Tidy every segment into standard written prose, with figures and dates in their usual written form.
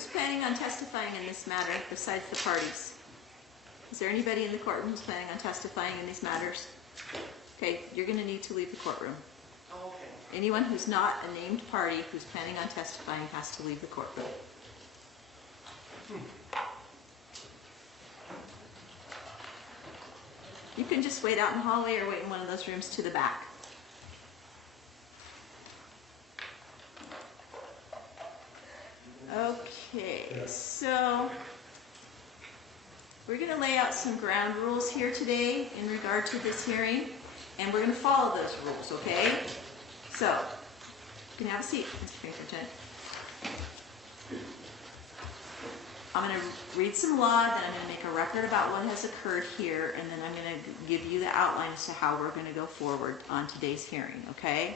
Who's planning on testifying in this matter besides the parties? Is there anybody in the courtroom who's planning on testifying in these matters? Okay, you're going to need to leave the courtroom. Oh, okay. Anyone who's not a named party who's planning on testifying has to leave the courtroom. You can just wait out in the hallway or wait in one of those rooms to the back. Okay, so we're going to lay out some ground rules here today in regard to this hearing, and we're going to follow those rules, okay? So, you can have a seat, Mr. Pinkerton. I'm going to read some law, then I'm going to make a record about what has occurred here, and then I'm going to give you the outline as to how we're going to go forward on today's hearing, okay?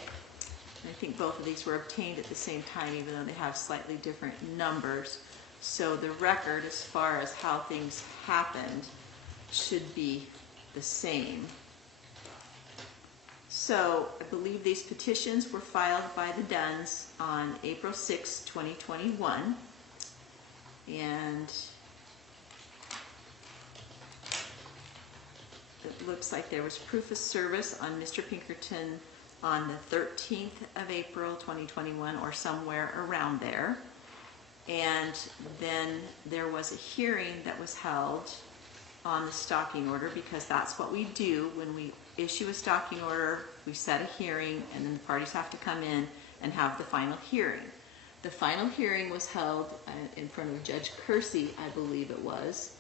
I think both of these were obtained at the same time, even though they have slightly different numbers. So the record, as far as how things happened, should be the same. So I believe these petitions were filed by the Dunns on April 6, 2021. And it looks like there was proof of service on Mr. Pinkerton on the 13th of April 2021 or somewhere around there. And then there was a hearing that was held on the stalking order, because that's what we do when we issue a stalking order. We set a hearing, and then the parties have to come in and have the final hearing. The final hearing was held in front of Judge Kersey, I believe it was,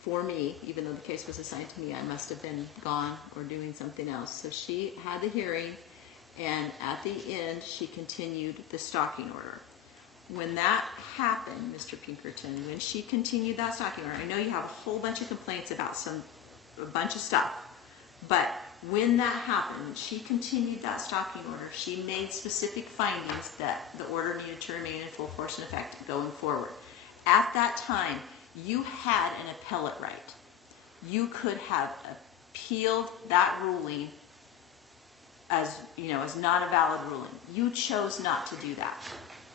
for me. Even though the case was assigned to me, I must have been gone or doing something else. So she had the hearing, and at the end, she continued the stalking order. When that happened, Mr. Pinkerton, when she continued that stalking order, I know you have a whole bunch of complaints about a bunch of stuff, but when that happened, she continued that stalking order. She made specific findings that the order needed to remain in full force and effect going forward. At that time, you had an appellate right. You could have appealed that ruling as, as not a valid ruling. You chose not to do that,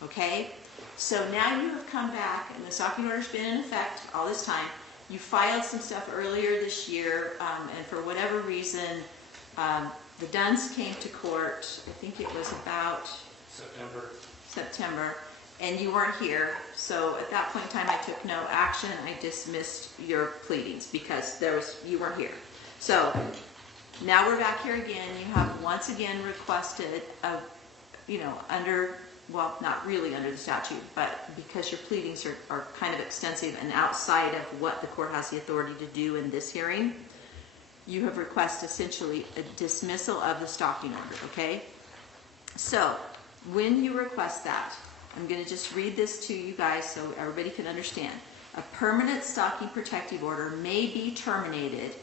okay? So now you have come back, and the stalking order's been in effect all this time. You filed some stuff earlier this year, and for whatever reason, the Dunns came to court. I think it was about September, and you weren't here. So at that point in time, I took no action. I dismissed your pleadings because you weren't here. So now we're back here again. You have once again requested, under, well, not really under the statute, but because your pleadings are kind of extensive and outside of what the court has the authority to do in this hearing, you have requested essentially a dismissal of the stalking order, okay? So when you request that, I'm going to just read this to you guys so everybody can understand. A permanent stalking protective order may be terminated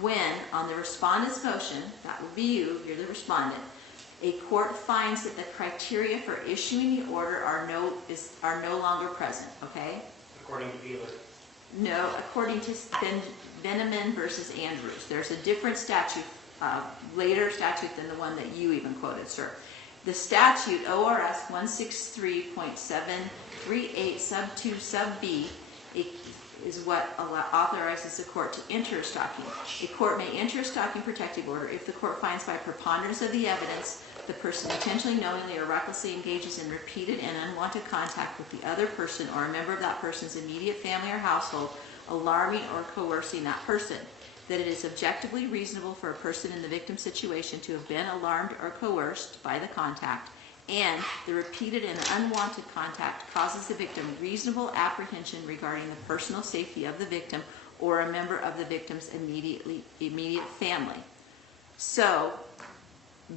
when, on the respondent's motion, that would be you're the respondent, a court finds that the criteria for issuing the order are no longer present, okay? According to Beeler. No, according to Veneman versus Andrews. There's a different statute, later statute than the one that you even quoted, sir. The statute, ORS 163.738 sub 2 sub B, is what authorizes the court to enter a stalking. A court may enter a stalking protective order if the court finds by preponderance of the evidence the person intentionally, knowingly, or recklessly engages in repeated and unwanted contact with the other person or a member of that person's immediate family or household, alarming or coercing that person. That it is objectively reasonable for a person in the victim's situation to have been alarmed or coerced by the contact, and the repeated and unwanted contact causes the victim reasonable apprehension regarding the personal safety of the victim or a member of the victim's immediate family. So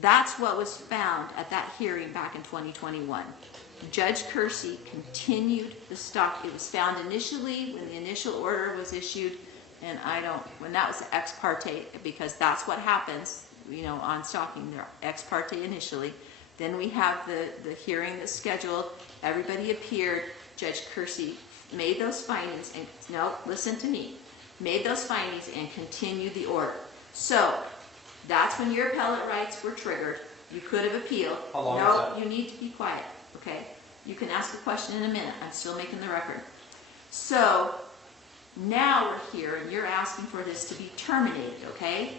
that's what was found at that hearing back in 2021. Judge Kersey continued the stalking. It was found initially when the initial order was issued, and when that was ex parte, because that's what happens, on stalking. They're ex parte initially. Then we have the hearing that's scheduled. Everybody appeared. Judge Kersey made those findings, and no, listen to me, made those findings and continued the order. So that's when your appellate rights were triggered. You could have appealed. How long no, is that? You need to be quiet, okay? You can ask a question in a minute. I'm still making the record. So now we're here and you're asking for this to be terminated, okay?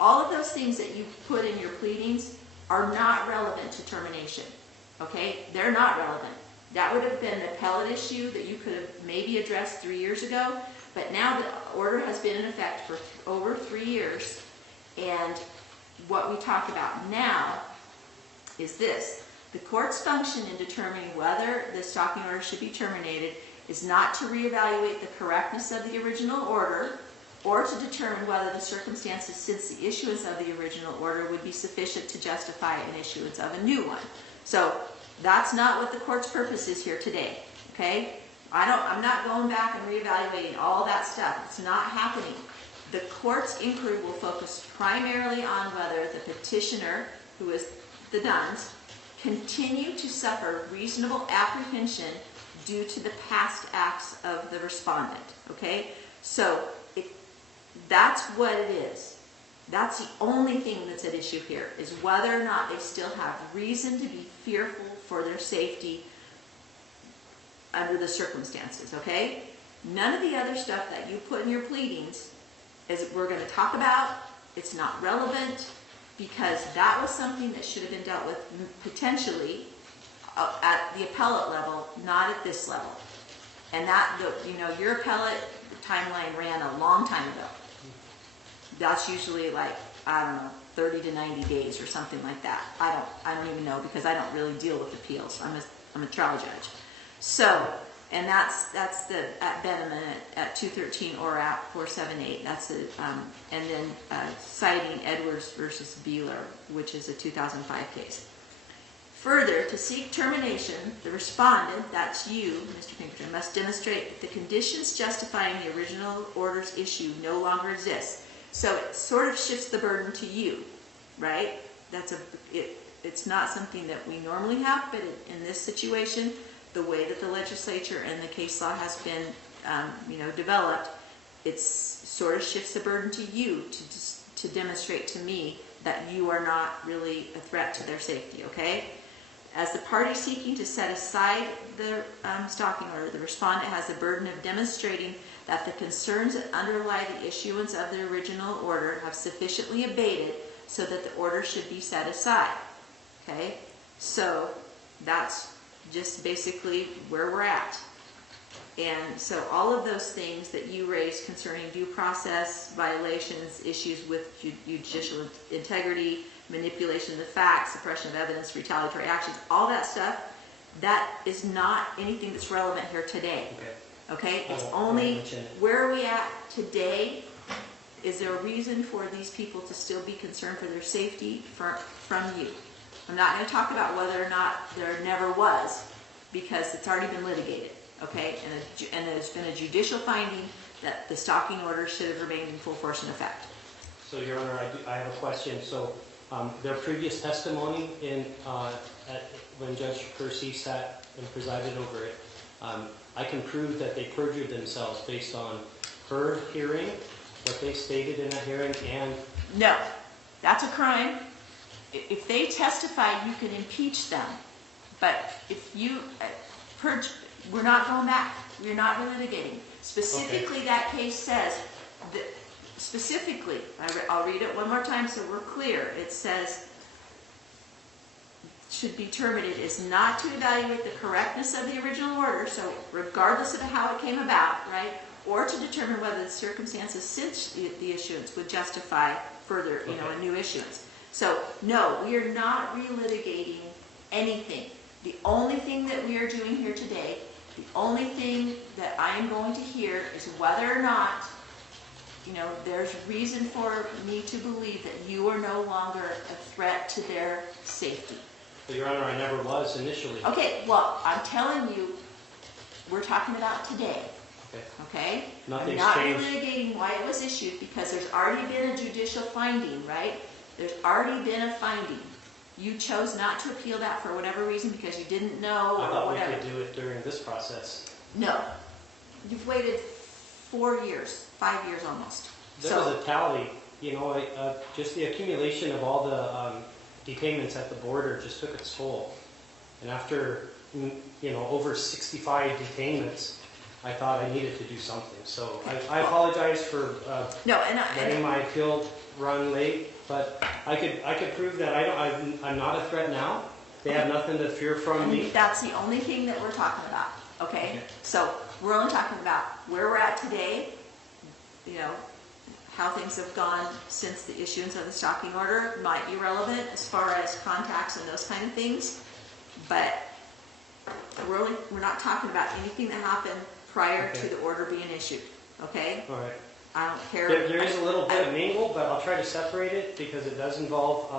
All of those things that you put in your pleadings are not relevant to termination, okay? They're not relevant. That would have been an appellate issue that you could have maybe addressed 3 years ago, but now the order has been in effect for over 3 years, and what we talk about now is this. The court's function in determining whether the stalking order should be terminated is not to reevaluate the correctness of the original order or to determine whether the circumstances since the issuance of the original order would be sufficient to justify an issuance of a new one. So that's not what the court's purpose is here today, okay? I'm not going back and reevaluating all that stuff. It's not happening. The court's inquiry will focus primarily on whether the petitioner, who is the Dunns, continue to suffer reasonable apprehension due to the past acts of the respondent, okay? So that's what it is. That's the only thing that's at issue here, is whether or not they still have reason to be fearful for their safety under the circumstances, okay? None of the other stuff that you put in your pleadings is we're going to talk about. It's not relevant because that was something that should have been dealt with potentially at the appellate level, not at this level. And that, your appellate timeline ran a long time ago. That's usually like, I don't know, 30 to 90 days or something like that. I don't even know because I don't really deal with appeals. I'm a trial judge. So, and that's the at Benjamin at 213 or at 478. That's the and then citing Edwards versus Beeler, which is a 2005 case. Further, to seek termination, the respondent, that's you, Mr. Pinkerton, must demonstrate that the conditions justifying the original order's issue no longer exist. So it sort of shifts the burden to you, right? It's not something that we normally have, but in this situation, the way that the legislature and the case law has been, developed, it sort of shifts the burden to you to demonstrate to me that you are not really a threat to their safety, okay? As the party seeking to set aside the stalking order, the respondent has the burden of demonstrating that the concerns that underlie the issuance of the original order have sufficiently abated so that the order should be set aside. Okay? So that's just basically where we're at. And so all of those things that you raised concerning due process violations, issues with judicial integrity, manipulation of the facts, suppression of evidence, retaliatory actions, all that stuff, that is not anything that's relevant here today. Okay? It's only where are we at today? Is there a reason for these people to still be concerned for their safety from you? I'm not going to talk about whether or not there never was, because it's already been litigated. Okay? And there's been a judicial finding that the stalking order should have remained in full force and effect. So, Your Honor, I have a question. So, their previous testimony when Judge Percy sat and presided over it, I can prove that they perjured themselves based on her hearing, what they stated in that hearing, and... No, that's a crime. If they testify, you can impeach them. But if you we're not going back. We're not relitigating. Specifically, okay. That case says that specifically, I'll read it one more time so we're clear. It says, should be terminated is not to evaluate the correctness of the original order, so regardless of how it came about, right, or to determine whether the circumstances since the issuance would justify further, a new issuance. So, no, we are not relitigating anything. The only thing that we are doing here today, the only thing that I am going to hear is whether or not there's reason for me to believe that you are no longer a threat to their safety. But Your Honor, I never was initially. Okay, well, I'm telling you, we're talking about today. Okay? Nothing's I'm not changed. relitigating why it was issued because there's already been a judicial finding, right? There's already been a finding. You chose not to appeal that for whatever reason because you didn't know or I thought whatever. we could do it during this process. No. You've waited 4 years, 5 years almost. There was a tally, just the accumulation of all the detainments at the border just took its toll. And after over 65 detainments, I thought I needed to do something. So I apologize for No, letting my appeal run late, but I could prove that I'm not a threat now. They have nothing to fear from me. That's the only thing that we're talking about, okay? So we're only talking about where we're at today, how things have gone since the issuance of the stalking order might be relevant as far as contacts and those kind of things, but we're not talking about anything that happened prior to the order being issued, okay? All right. I don't care. There is a little bit of mingle, but I'll try to separate it because it does involve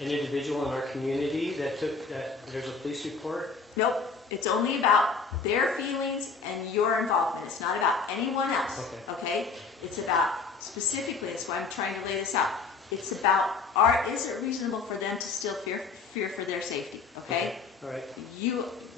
an individual in our community that there's a police report. Nope. It's only about their feelings and your involvement. It's not about anyone else. Okay? It's about specifically, that's why I'm trying to lay this out. It's about is it reasonable for them to still fear for their safety? Okay? All right.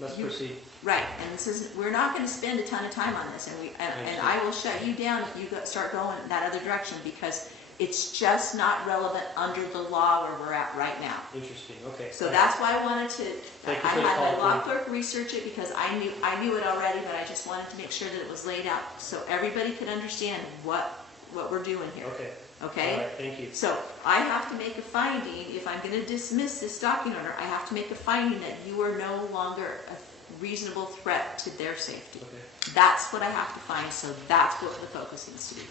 Let's proceed. Right, and we're not going to spend a ton of time on this, and I will shut you down if you start going that other direction, because it's just not relevant under the law where we're at right now. Interesting. Okay. So that's why I wanted to. I had my law please. clerk research it because I knew it already, but I just wanted to make sure that it was laid out so everybody could understand what we're doing here. Okay. Okay? All right, thank you. So I have to make a finding, if I'm going to dismiss this stalking order, I have to make a finding that you are no longer a reasonable threat to their safety. Okay. That's what I have to find, so that's what the focus needs to be.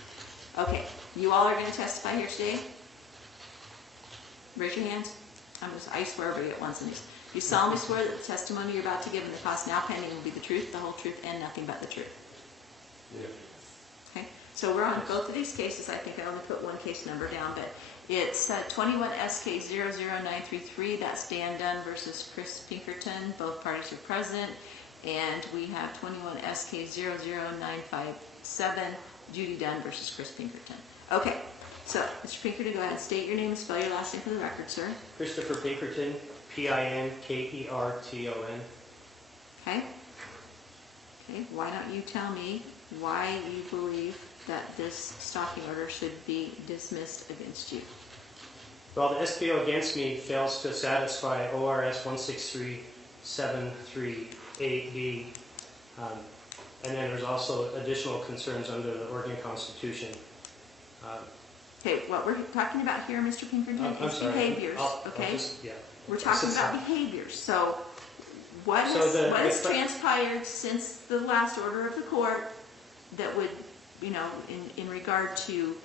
Okay, you all are going to testify here today? Raise your hands. I swear everybody at once in these. You solemnly swear that the testimony you're about to give in the cause now pending will be the truth, the whole truth, and nothing but the truth. Yeah. Okay, so we're on both of these cases. I think I only put one case number down, but it's 21 SK 00933. That's Dan Dunn versus Chris Pinkerton. Both parties are present. And we have 21 SK 00957. Judi Dunn versus Chris Pinkerton. Okay, so Mr. Pinkerton, go ahead and state your name and spell your last name for the record, sir. Christopher Pinkerton, Pinkerton. Okay. Okay, why don't you tell me why you believe that this stalking order should be dismissed against you? Well, the SPO against me fails to satisfy ORS 163.738B. And then there's also additional concerns under the Oregon Constitution. Okay, what we're talking about here, Mr. Pinkerton, is behaviors, okay? We're talking about behaviors. So what has transpired since the last order of the court that would, in regard to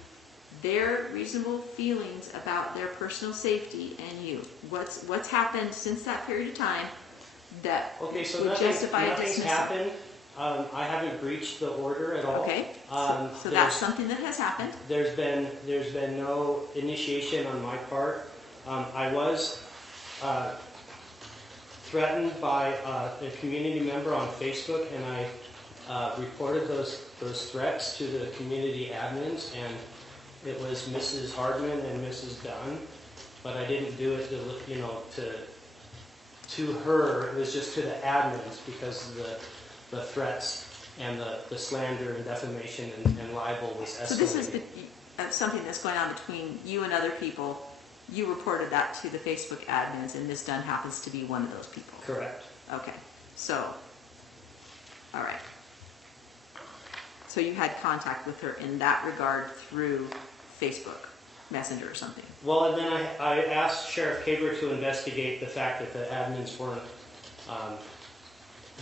their reasonable feelings about their personal safety and you? What's happened since that period of time that would justify a dismissal? Nothing's happened. I haven't breached the order at all. Okay, so that's something that has happened. There's been no initiation on my part. I was threatened by a community member on Facebook, and I reported those threats to the community admins, and it was Mrs. Hardman and Mrs. Dunn, but I didn't do it to her. It was just to the admins because of the threats and the slander and defamation and libel was escalated. So this is something that's going on between you and other people. You reported that to the Facebook admins, and Ms. Dunn happens to be one of those people. Correct. Okay, so, all right. So you had contact with her in that regard through Facebook Messenger or something? Well, and then I asked Sheriff Caber to investigate the fact that the admins weren't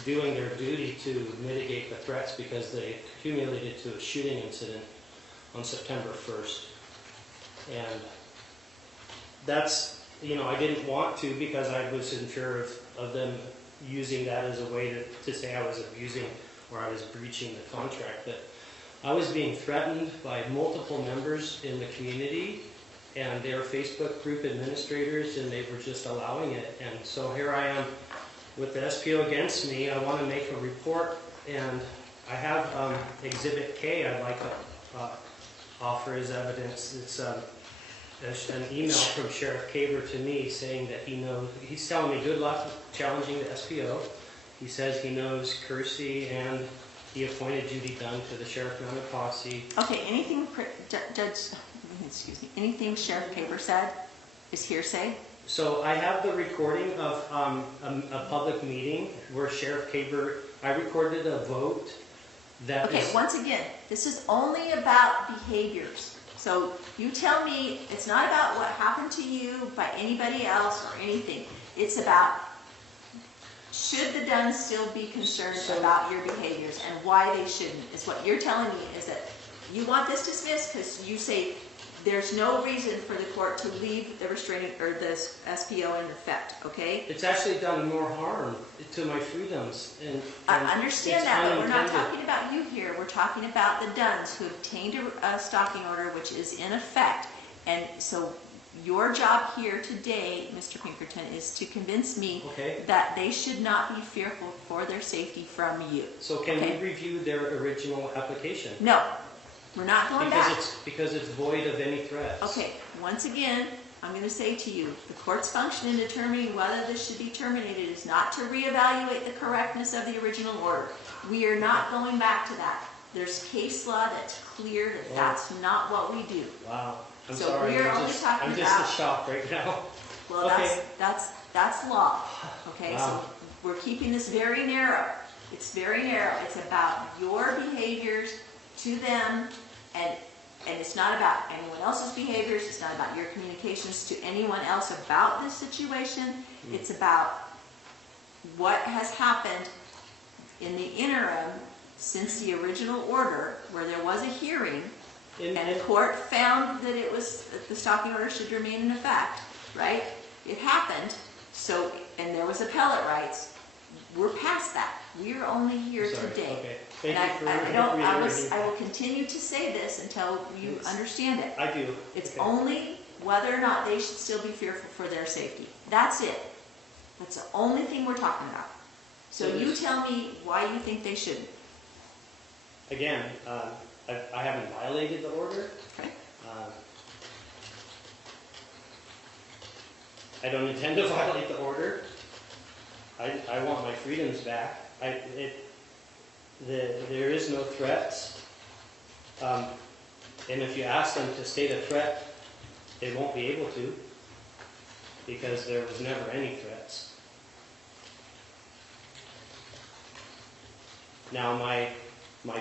doing their duty to mitigate the threats because they accumulated to a shooting incident on September 1st. And that's, I didn't want to because I was in fear of them using that as a way to say I was abusing or I was breaching the contract. But I was being threatened by multiple members in the community and their Facebook group administrators, and they were just allowing it. And so here I am with the SPO against me. I want to make a report, and I have Exhibit K I'd like to offer as evidence. It's an email from Sheriff Caber to me saying that he knows, he's telling me good luck challenging the SPO. He says he knows Kersey and he appointed Judi Dunn to the Sheriff Mounted Posse. Okay, anything Sheriff Caber said is hearsay? So I have the recording of a public meeting where Sheriff Caber, I recorded a vote that Okay, is... once again, this is only about behaviors. So you tell me, it's not about what happened to you by anybody else or anything. It's about, should the Dunns still be concerned about your behaviors and why they shouldn't, is what you're telling me, is that you want this dismissed because you say there's no reason for the court to leave the restraining, or this SPO in effect, okay? It's actually done more harm to my freedoms. I understand it's that, but we're not unintended. talking about you here. We're talking about the Dunns who obtained a stalking order which is in effect. And so your job here today, Mr. Pinkerton, is to convince me Okay. that they should not be fearful for their safety from you. So can Okay. we review their original application? No, we're not going back. Because it's void of any threats. Okay, once again, I'm going to say to you, the court's function in determining whether this should be terminated is not to reevaluate the correctness of the original order. We are not going back to that. There's case law that's clear that that's not what we do. Wow. I'm So sorry. we are only talking I'm just about- in shock right now. Well, Okay. that's law, okay? Wow. So we're keeping this very narrow. It's very narrow. It's about your behaviors to them, and it's not about anyone else's behaviors. It's not about your communications to anyone else about this situation. It's about what has happened in the interim since the original order, where there was a hearing, and the court found that the stalking order should remain in effect, right? It happened, so, and there was appellate rights. We're past that. We're only here Sorry. today. Okay. Thank And you for reiterating. I will continue to say this until you understand it. I do. It's Okay. only whether or not they should still be fearful for their safety. That's it. That's the only thing we're talking about. So So you there's- tell me why you think they shouldn't. Again, I haven't violated the order. Okay. I don't intend to violate the order. I want my freedoms back. There is no threats. And if you ask them to state a threat, they won't be able to, because there was never any threats. Now my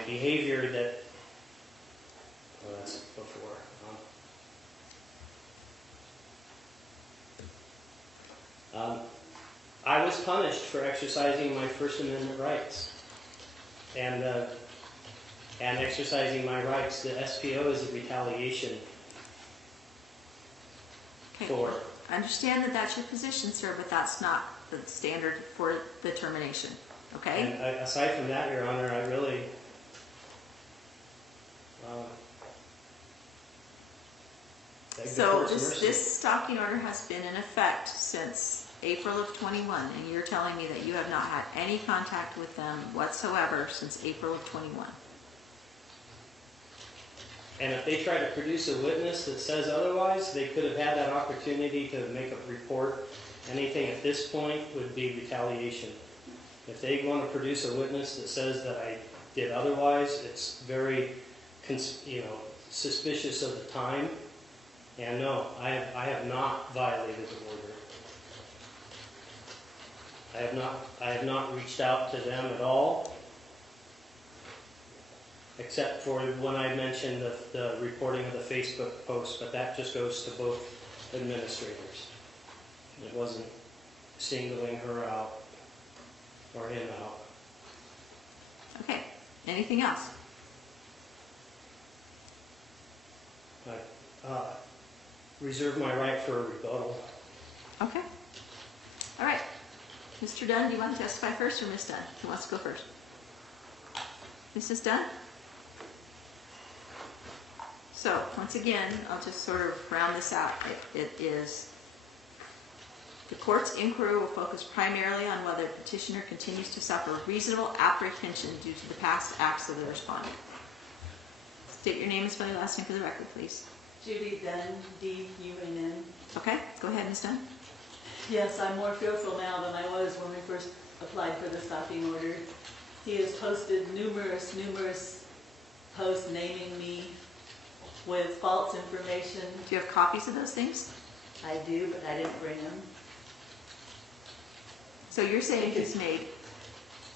behavior that, well, that's before. I was punished for exercising my First Amendment rights, and exercising my rights. The SPO is a retaliation Okay. for. I understand that that's your position, sir, but that's not the standard for the termination. Okay? And aside from that, Your Honor, I really. beg the So court's mercy. this stalking order has been in effect since April of 21, and you're telling me that you have not had any contact with them whatsoever since April of 21. And if they try to produce a witness that says otherwise, they could have had that opportunity to make a report. Anything at this point would be retaliation. If they want to produce a witness that says that I did otherwise, it's very, suspicious of the time. And no, I have not violated the order. I have not reached out to them at all, except for when I mentioned the reporting of the Facebook post, but that just goes to both administrators. It wasn't singling her out or him out. Okay. Anything else? I reserve my right for a rebuttal. Okay. All right. Mr. Dunn, do you want to testify first, or Ms. Dunn? Who wants to go first? Mrs. Dunn? So, once again, I'll just sort of round this out. It is, the court's inquiry will focus primarily on whether the petitioner continues to suffer reasonable apprehension due to the past acts of the respondent. State your name and spell your last name for the record, please. Judi Dunn, D-U-N-N. Okay, go ahead, Ms. Dunn. Yes, I'm more fearful now than I was when we first applied for the stalking order. He has posted numerous posts naming me with false information. Do you have copies of those things? I do, but I didn't bring them. So you're saying he's made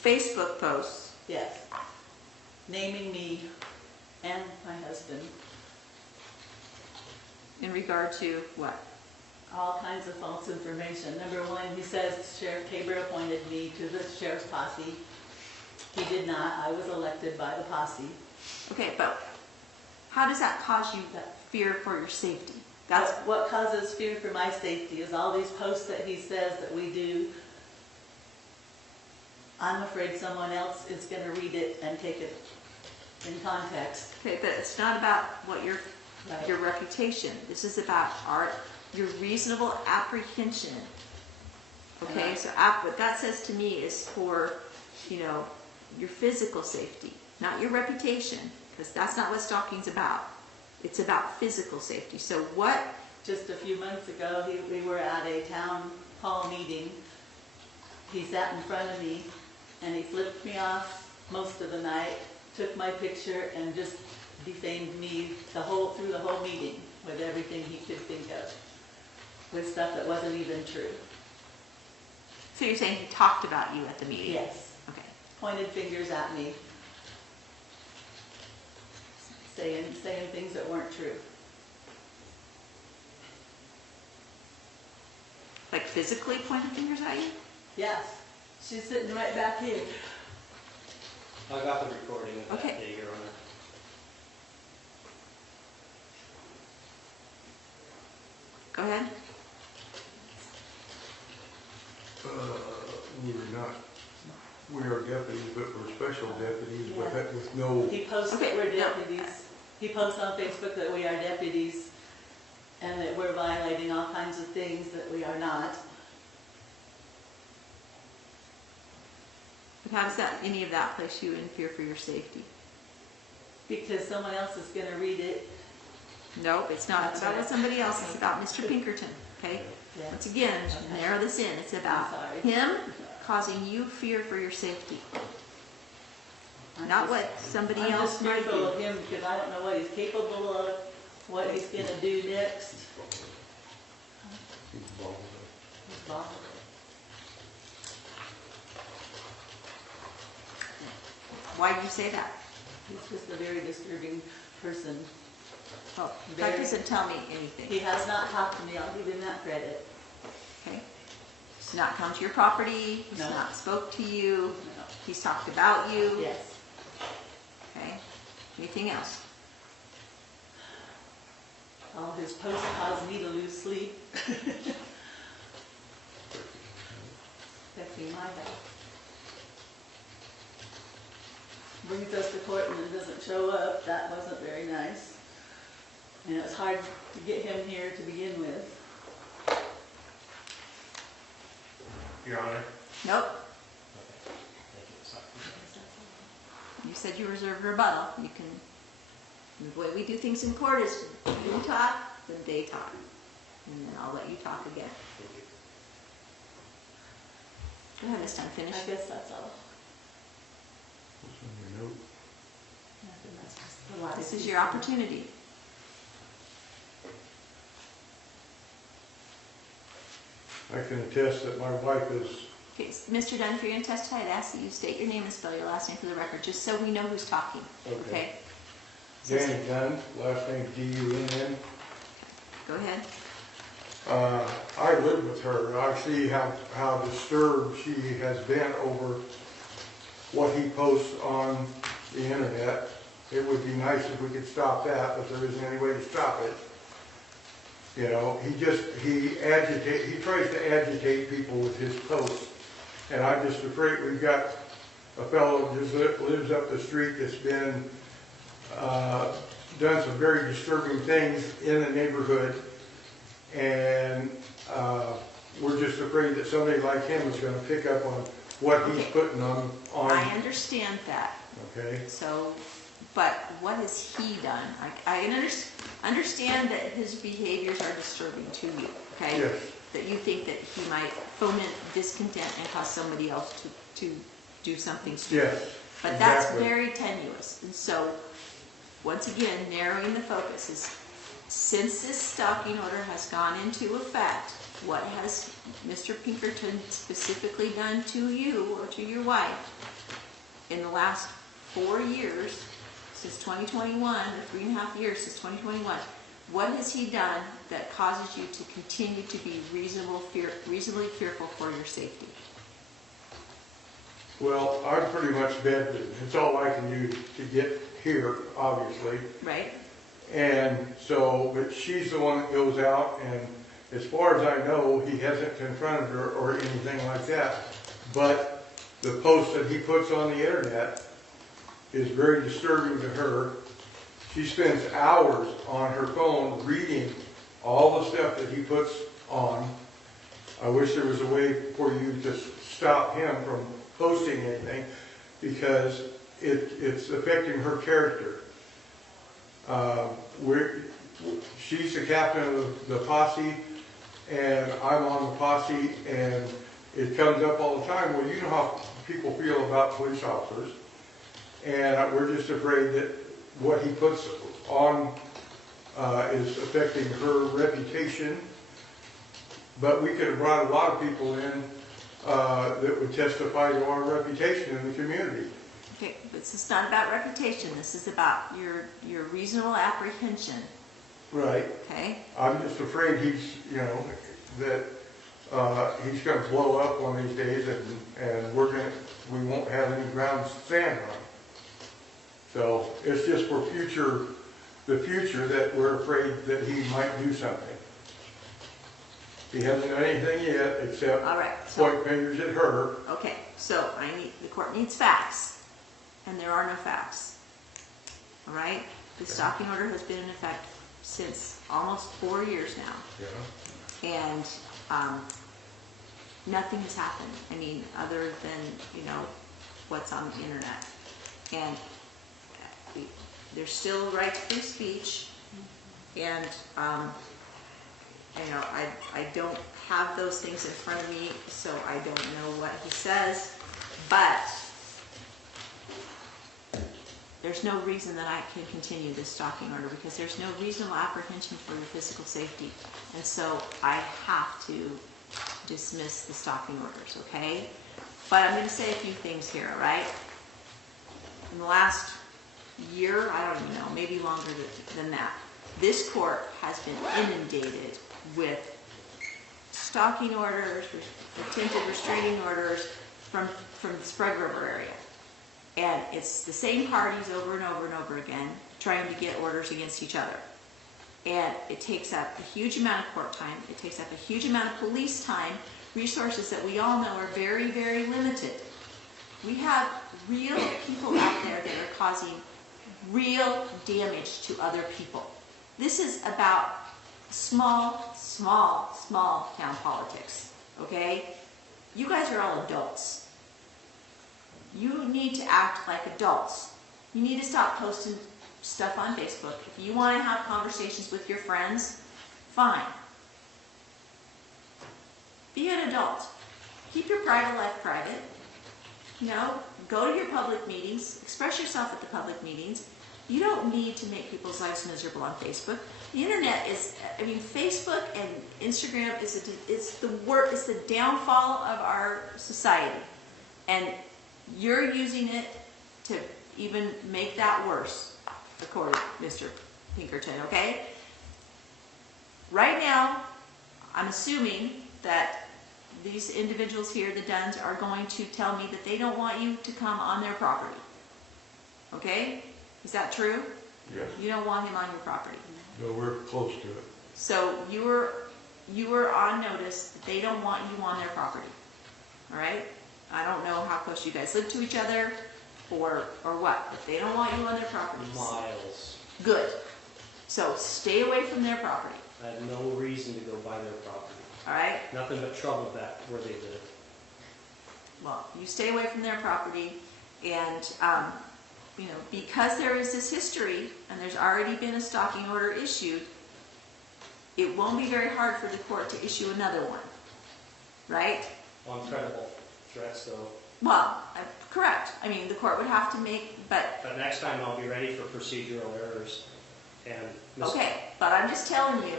Facebook posts? Yes. Naming me and my husband. In regard to what? All kinds of false information. Number one, he says Sheriff Tabor appointed me to the sheriff's posse. He did not. I was elected by the posse. Okay, but how does that cause you that fear for your safety? That's What causes fear for my safety is all these posts that he says that we do. I'm afraid someone else is going to read it and take it in context. okay, but it's not about what your Right. reputation. This is about your reasonable apprehension. Okay, Right. so what that says to me is for, your physical safety, not your reputation, because that's not what stalking's about. It's about physical safety. So what? Just a few months ago, we were at a town hall meeting. He sat in front of me and he flipped me off most of the night, took my picture and just defamed me through the whole meeting with everything he could think of, with stuff that wasn't even true. So you're saying he talked about you at the meeting? Yes. Okay. Pointed fingers at me, saying things that weren't true. Like physically pointed fingers at you? Yes. She's sitting right back here. I got the recording of that Okay. day, Your Honor. Go ahead. We are deputies, but we're special deputies with no, He posts Okay, that we're no. deputies. He posts on Facebook that we are deputies and that we're violating all kinds of things that we are not. But how does any of that place you in fear for your safety? Because someone else is going to read it. Nope, it's not. It's That's about right. what somebody else. It's about Mr. Pinkerton, okay? Yeah. Once again, Okay. narrow this in. It's about I'm sorry. him causing you fear for your safety. Not what somebody I'm else just might fearful do. of him because I don't know what he's capable of, what he's going to do next. he's bald. He's volatile. Why do you say that? He's just a very disturbing person. Well, that Very- doesn't tell me He anything, has not talked to me. I'll give him that credit. okay? He's not come to your property. He's No. not spoke to you. No. He's talked about you, Yes. okay? Anything else? All his posts cause me to lose sleep. Affecting my health. Brings us to court and then doesn't show up. That wasn't very nice. And it was hard to get him here to begin with. Your Honor? Nope. Okay. Thank you. Sorry. You said you reserved rebuttal. You can, the way we do things in court is you talk, then they talk. And then I'll let you talk again. Thank you. Go ahead, Miss Dunn, finish. I guess that's all. What's on your note? Nothing, that's just a lot of This is your opportunity. I can attest that my wife is, Okay, Mr. Dunn, if you're going to testify, I'd ask that you state your name and spell your last name for the record, just so we know who's talking, Okay. okay? Judi Dunn, last name D-U-N-N. Go ahead. I live with her. I see how disturbed she has been over what he posts on the internet. It would be nice if we could stop that, but there isn't any way to stop it. You know, he tries to agitate people with his posts. And I'm just afraid we've got a fellow that lives up the street that's been, done some very disturbing things in the neighborhood. And we're just afraid that somebody like him is going to pick up on what he's putting on. I understand that, Okay. so, but what has he done? I can understand that his behaviors are disturbing to you, okay? Yes. That you think that he might foment discontent and cause somebody else to do something stupid. Yes. But that's exactly. very tenuous, and so, once again, narrowing the focus is since this stalking order has gone into effect, what has Mr. Pinkerton specifically done to you or to your wife in the last 4 years, since 2021, or 3.5 years since 2021, what has he done that causes you to continue to be reasonably fearful for your safety? Well, I'm pretty much bedridden. It's all I can do to get here, obviously. Right? And so, but she's the one that goes out, and as far as I know, he hasn't confronted her or anything like that. But the post that he puts on the internet is very disturbing to her. She spends hours on her phone reading all the stuff that he puts on. I wish there was a way for you to stop him from posting anything, because it's affecting her character. She's the captain of the posse, and I'm on the posse, and it comes up all the time. Well, you know how people feel about police officers, and we're just afraid that what he puts on is affecting her reputation. But we could have brought a lot of people in that would testify to our reputation in the community. Okay, but this is not about reputation. This is about your reasonable apprehension. Right. Okay? I'm just afraid he's, that he's going to blow up one of these days, and we won't have any ground to stand on. So it's just for the future that we're afraid that he might do something. He hasn't done anything yet except All right. point fingers at her. Okay, so the court needs facts, and there are no facts. All right? The stalking order has been in effect since almost 4 years now. Yeah. And nothing has happened. I mean, other than, what's on the internet. And there's still a right to free speech. And, I don't have those things in front of me, so I don't know what he says. But there's no reason that I can continue this stalking order, because there's no reasonable apprehension for your physical safety. And so I have to dismiss the stalking orders, okay? But I'm going to say a few things here, all right? In the last year, I don't even know, maybe longer than that, this court has been inundated with stalking orders, attempted restraining orders from the Sprague River area. And it's the same parties over and over and over again trying to get orders against each other. And it takes up a huge amount of court time. It takes up a huge amount of police time, resources that we all know are very, very limited. We have real people out there that are causing real damage to other people. This is about small town politics, okay? You guys are all adults. You need to act like adults. You need to stop posting stuff on Facebook. If you want to have conversations with your friends, fine. Be an adult. Keep your private life private. Go to your public meetings. Express yourself at the public meetings. You don't need to make people's lives miserable on Facebook. The internet is, Facebook and Instagram it's the downfall of our society. And you're using it to even make that worse, according to Mr. Pinkerton, okay? Right now, I'm assuming that these individuals here, the Dunns, are going to tell me that they don't want you to come on their property. Okay? Is that true? Yes. You don't want him on your property. No, we're close to it. So you were on notice that they don't want you on their property. All right? I don't know how close you guys live to each other or what, but they don't want you on their property. Miles. Good. So stay away from their property. I have no reason to go by their property. All right? Nothing but trouble where they live. Well, you stay away from their property, and because there is this history and there's already been a stalking order issued, it won't be very hard for the court to issue another one, right? On credible threats, though. Well, correct. The court would have to but But next time I'll be ready for procedural errors. And Ms. Okay, but I'm just telling you,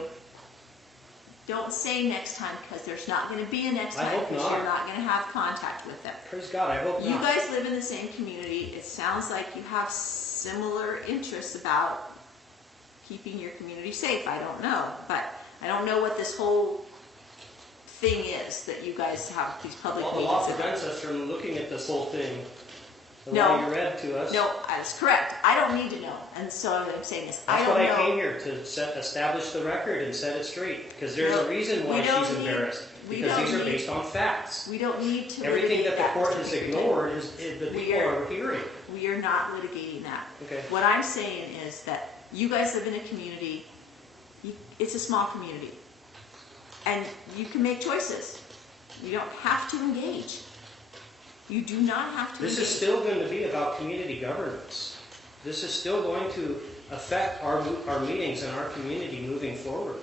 don't say next time, because there's not gonna be a next I time, hope because not. you're not gonna have contact with them. Praise God, I hope You not. guys live in the same community, it sounds like you have similar interests about keeping your community safe, I don't know, but I don't know what this whole thing is that you guys have these public Well, the meetings law about. prevents us from looking at this whole thing. The No. law you read to us. No, that's correct, I don't need to know, and so I'm saying is, I That's don't what know. I came here to establish the record and set it straight, because there's No, a reason why we don't she's need- embarrassed. we Because don't these are need- based on facts. We don't need to Everything litigate that the court Mr. has Pinkerton. ignored is the We people are- are hearing. We are not litigating that. Okay. What I'm saying is that you guys live in a community, it's a small community, and you can make choices. You don't have to engage. You do not have to engage. This is still going to be about community governance. This is still going to affect our meetings and our community moving forward.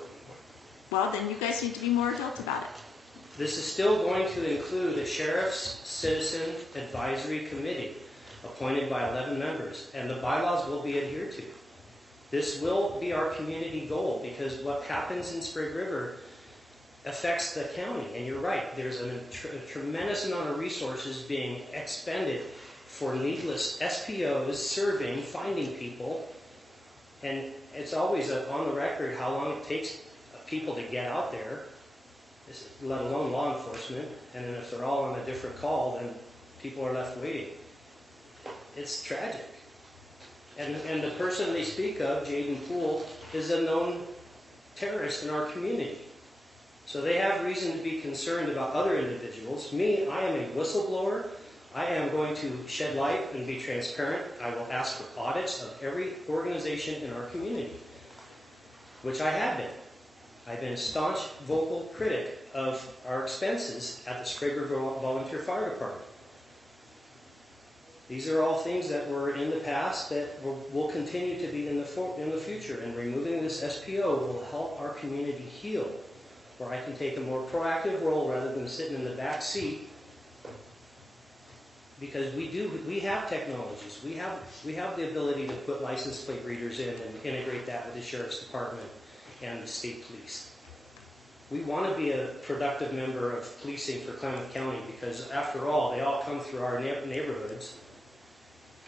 Well, then you guys need to be more adult about it. This is still going to include a Sheriff's Citizen Advisory Committee appointed by 11 members, and the bylaws will be adhered to. This will be our community goal, because what happens in Spring River affects the county. And you're right, there's a tremendous amount of resources being expended for needless SPOs serving, finding people. And it's always on the record how long it takes people to get out there, let alone law enforcement. And then if they're all on a different call, then people are left waiting. It's tragic. And the person they speak of, Jaden Poole, is a known terrorist in our community. So they have reason to be concerned about other individuals. Me, I am a whistleblower. I am going to shed light and be transparent. I will ask for audits of every organization in our community, which I have been. I've been a staunch vocal critic of our expenses at the Spring River Volunteer Fire Department. These are all things that were in the past that will continue to be in the future, and removing this SPO will help our community heal, where I can take a more proactive role rather than sitting in the back seat. Because we have technologies. We have the ability to put license plate readers in and integrate that with the Sheriff's Department and the state police. We want to be a productive member of policing for Klamath County, because after all, they all come through our neighborhoods,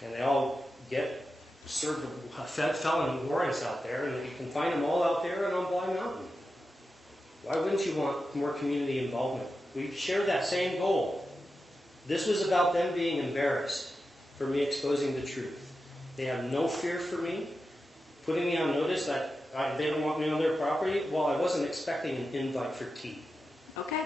and they all get served felony warrants out there, and you can find them all out there and on Bly Mountain. Why wouldn't you want more community involvement? We share that same goal. This was about them being embarrassed for me exposing the truth. They have no fear for me, putting me on notice that they don't want me on their property. Well, I wasn't expecting an invite for tea. Okay?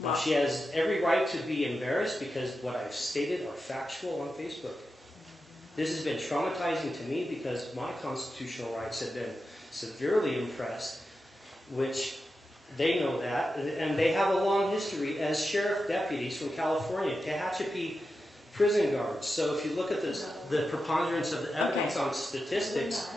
Now, she has every right to be embarrassed, because what I've stated are factual on Facebook. This has been traumatizing to me, because my constitutional rights have been severely impressed, which they know that, and they have a long history as sheriff deputies from California, Tehachapi prison guards. So if you look at the preponderance of the evidence on statistics.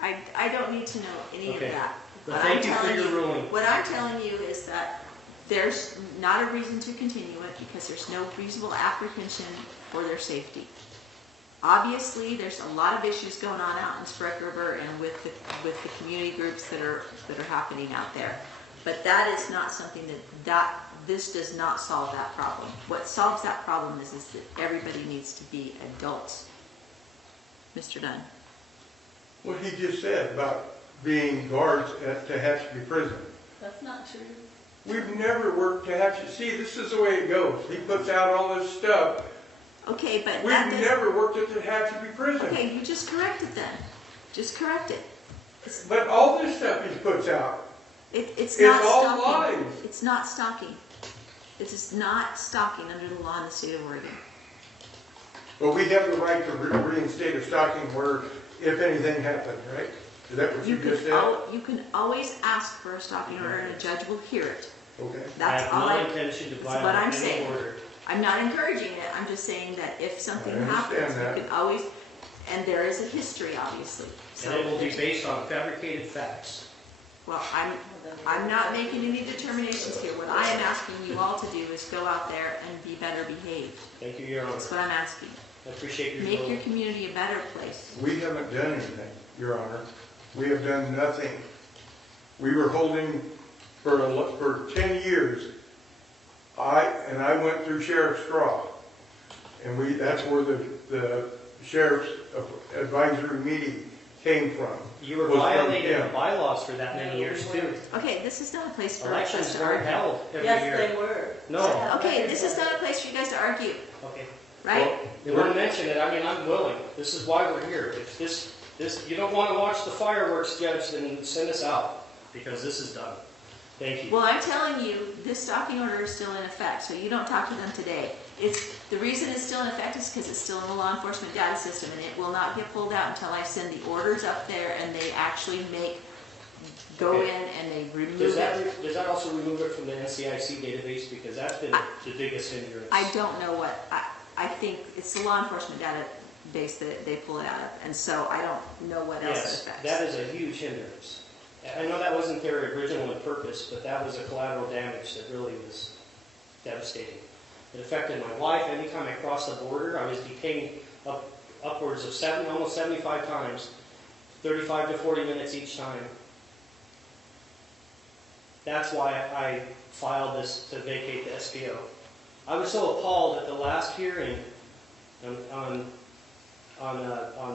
I don't need to know any Okay. of that. But What thank I'm you for telling your ruling. What I'm telling you is that there's not a reason to continue it, because there's no reasonable apprehension for their safety. Obviously, there's a lot of issues going on out in Spring River and with the community groups that are happening out there. But that is not something this does not solve that problem. What solves that problem is that everybody needs to be adults. Mr. Dunn. What he just said about being guards at Tehachapi Prison. That's not true. We've never worked Tehachapi. See, this is the way it goes. He puts out all this stuff. Okay, but We've that doesn't... never worked at Tehachapi Prison. Okay, you just correct it then. Just correct it. But all this stuff he puts out, It's It's not all stalking. lies. It's not stalking. It is not stalking under the law in the state of Oregon. well, we have the right to reinstate a stalking where, if anything happened, right? Is that what you just said? You can always ask for a stalking order and a judge will hear it. Okay. That's I all have no intention to that's what I'm violate any saying. order. I'm not encouraging it, I'm just saying that if something I understand happens, that. you can always, and there is a history, obviously. And it will be based on fabricated facts. Well, I'm not making any determinations here. What I am asking you all to do is go out there and be better behaved. Thank you, Your Honor. That's what I'm asking. I appreciate your Make vote. your community a better place. We haven't done anything, Your Honor. We have done nothing. We were holding for 10 years. I went through Sheriff Straw, and that's where the sheriff's advisory meeting came from. You were Was from violating the him. bylaws for that many No, years we too. weren't. Okay, this is not a place for us Elections to weren't argue. held every Yes, year. they were. No. Okay, this is not a place for you guys to argue, Okay. right? Well, You want to mention it, I mean, I'm willing. This is why we're here. If you don't want to watch the fireworks, Judge, then send us out, because this is done. Thank you. Well, I'm telling you, this stalking order is still in effect, so you don't talk to them today. The reason it's still in effect is because it's still in the law enforcement data system, and it will not get pulled out until I send the orders up there and they actually go Okay. in and they remove Does it. that also remove it from the NCIC database? Because that's been the biggest hindrance. I don't know what, I think it's the law enforcement database that they pull it out of, and so I don't know what else it Yes, affects. that is a huge hindrance. I know that wasn't their original purpose, but that was a collateral damage that really was devastating. It affected my wife. Anytime I crossed the border, I was detained upwards of almost 75 times, 35 to 40 minutes each time. That's why I filed this to vacate the SPO. I was so appalled at the last hearing on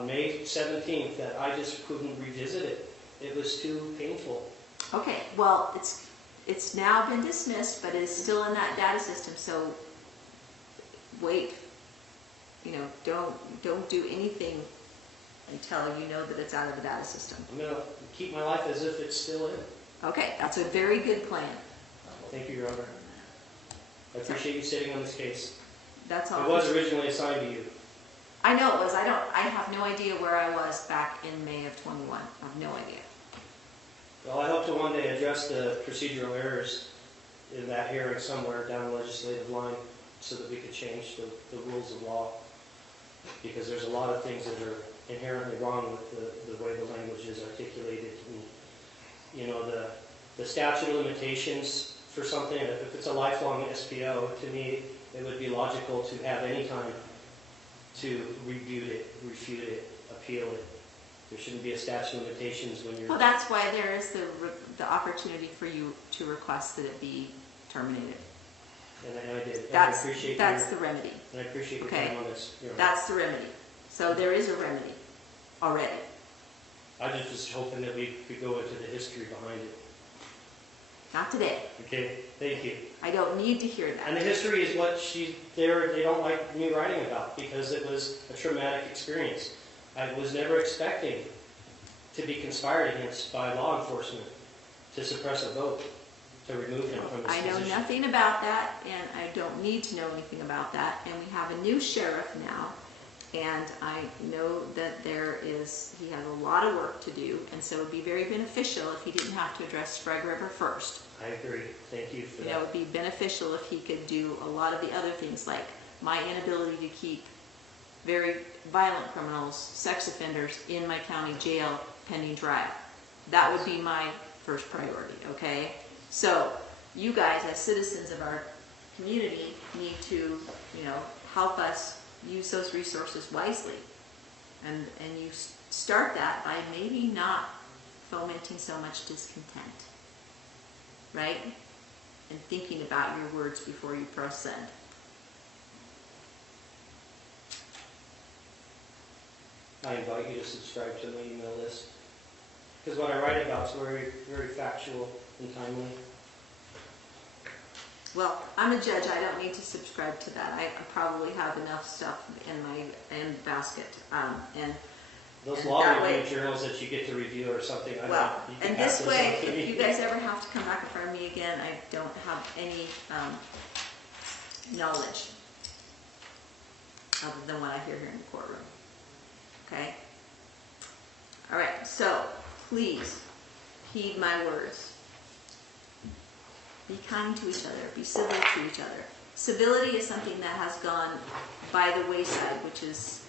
May 17th that I just couldn't revisit it. It was too painful. Okay, well, it's now been dismissed, but it's still in that data system, so wait. Don't do anything until you know that it's out of the data system. I'm going to keep my life as if it's still in. Okay, that's a very good plan. Thank you, Your Honor. I appreciate you sitting on this case. That's all. It was originally assigned to you. I know it was. I have no idea where I was back in May of 21. I have no idea. Well, I hope to one day address the procedural errors in that hearing somewhere down the legislative line so that we could change the rules of law. Because there's a lot of things that are inherently wrong with the way the language is articulated. And, the statute of limitations for something, if it's a lifelong SPO, to me, it would be logical to have any time to review it, refute it, appeal it. There shouldn't be a statute of limitations when you're... Well, that's why there is the opportunity for you to request that it be terminated. And I did. And That's I appreciate the remedy. And I appreciate your Okay. time on this. Your Honor. That's the remedy. So there is a remedy already. I just was hoping that we could go into the history behind it. Not today. Okay, thank you. I don't need to hear And the that. history is what they don't like me writing about because it was a traumatic experience. I was never expecting to be conspired against by law enforcement to suppress a vote, to remove him from his I know position. nothing about that, and I don't need to know anything about that. And we have a new sheriff now, and I know that he has a lot of work to do, and so it would be very beneficial if he didn't have to address Sprague River first. I agree. Thank you for It that. would be beneficial if he could do a lot of the other things, like my inability to keep very violent criminals, sex offenders in my county jail pending trial. That would be my first priority, okay? So you guys, as citizens of our community, need to, help us use those resources wisely. And you start that by maybe not fomenting so much discontent, right? And thinking about your words before you press send. I invite you to subscribe to my email list because what I write about is very, very factual and timely. Well, I'm a judge. I don't need to subscribe to that. I probably have enough stuff in my basket. And Those And law that review way- journals that you get to review or something. I well, don't, you can and pass this those way, on to me. if you guys ever have to come back in front of me again, I don't have any knowledge other than what I hear here in the courtroom. Okay? All right. So please heed my words. Be kind to each other. Be civil to each other. Civility is something that has gone by the wayside, which is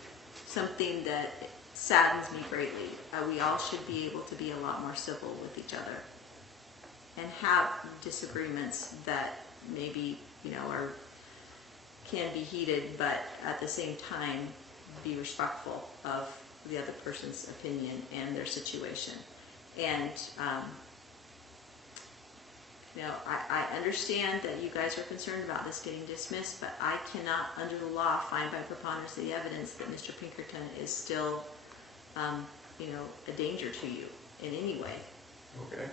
something that saddens me greatly. We all should be able to be a lot more civil with each other and have disagreements that maybe, can be heated, but at the same time, be respectful of the other person's opinion and their situation. And, you know, I understand that you guys are concerned about this getting dismissed, but I cannot, under the law, find by preponderance of the evidence that Mr. Pinkerton is still, you know, a danger to you in any way. Okay.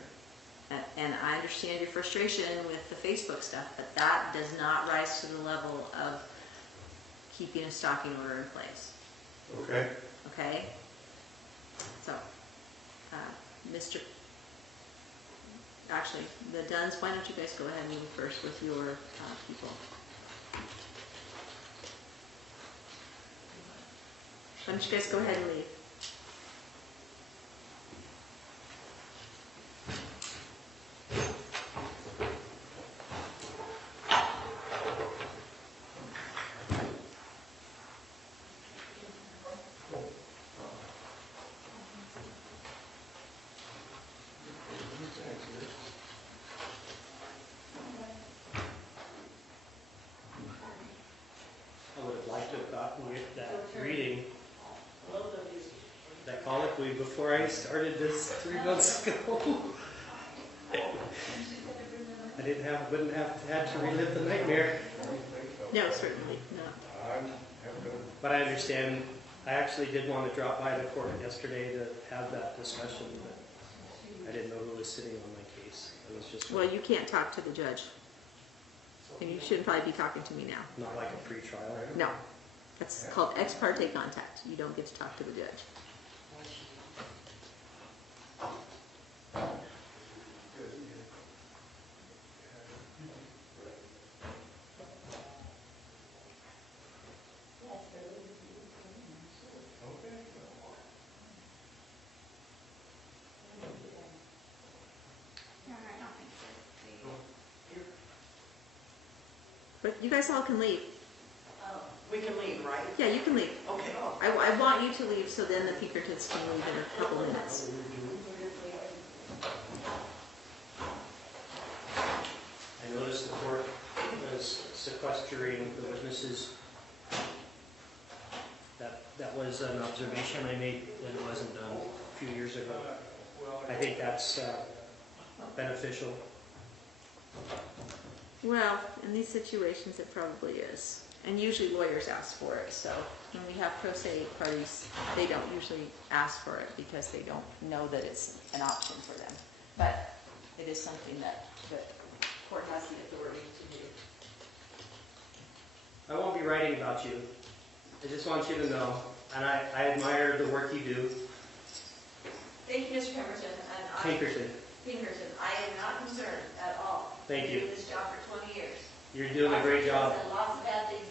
And I understand your frustration with the Facebook stuff, but that does not rise to the level of keeping a stalking order in place. Okay. Okay? So, actually, the Dunns, why don't you guys go ahead and move first with your people? Why don't you guys go ahead and leave? I would have liked to have gotten that reading, that colloquy before I started this 3 months ago. I wouldn't have had to relive the nightmare. No, certainly not. But I understand, I actually did want to drop by the court yesterday to have that discussion, but I didn't know who was sitting on my case. I was just, Well, you can't talk to the judge. And you shouldn't probably be talking to me now. not like a pre-trial. No. That's called ex parte contact. You don't get to talk to the judge. But you guys all can leave. We can leave, right? Yeah, you can leave. Okay. I want you to leave so then the Pinkertons can leave in a couple minutes. I noticed the court was sequestering the witnesses. That was an observation I made that it wasn't done a few years ago. I think that's beneficial. Well, in these situations it probably is. And usually lawyers ask for it, so when we have pro se parties, they don't usually ask for it because they don't know that it's an option for them. But it is something that the court has the authority to do. I won't be writing about you. I just want you to know, and I admire the work you do. Thank you, Mr. Pemberton. And Pinkerton, Pinkerton, I am not concerned at all. thank I've you. been doing this job for 20 years. You're doing a great job. I've done lots of bad things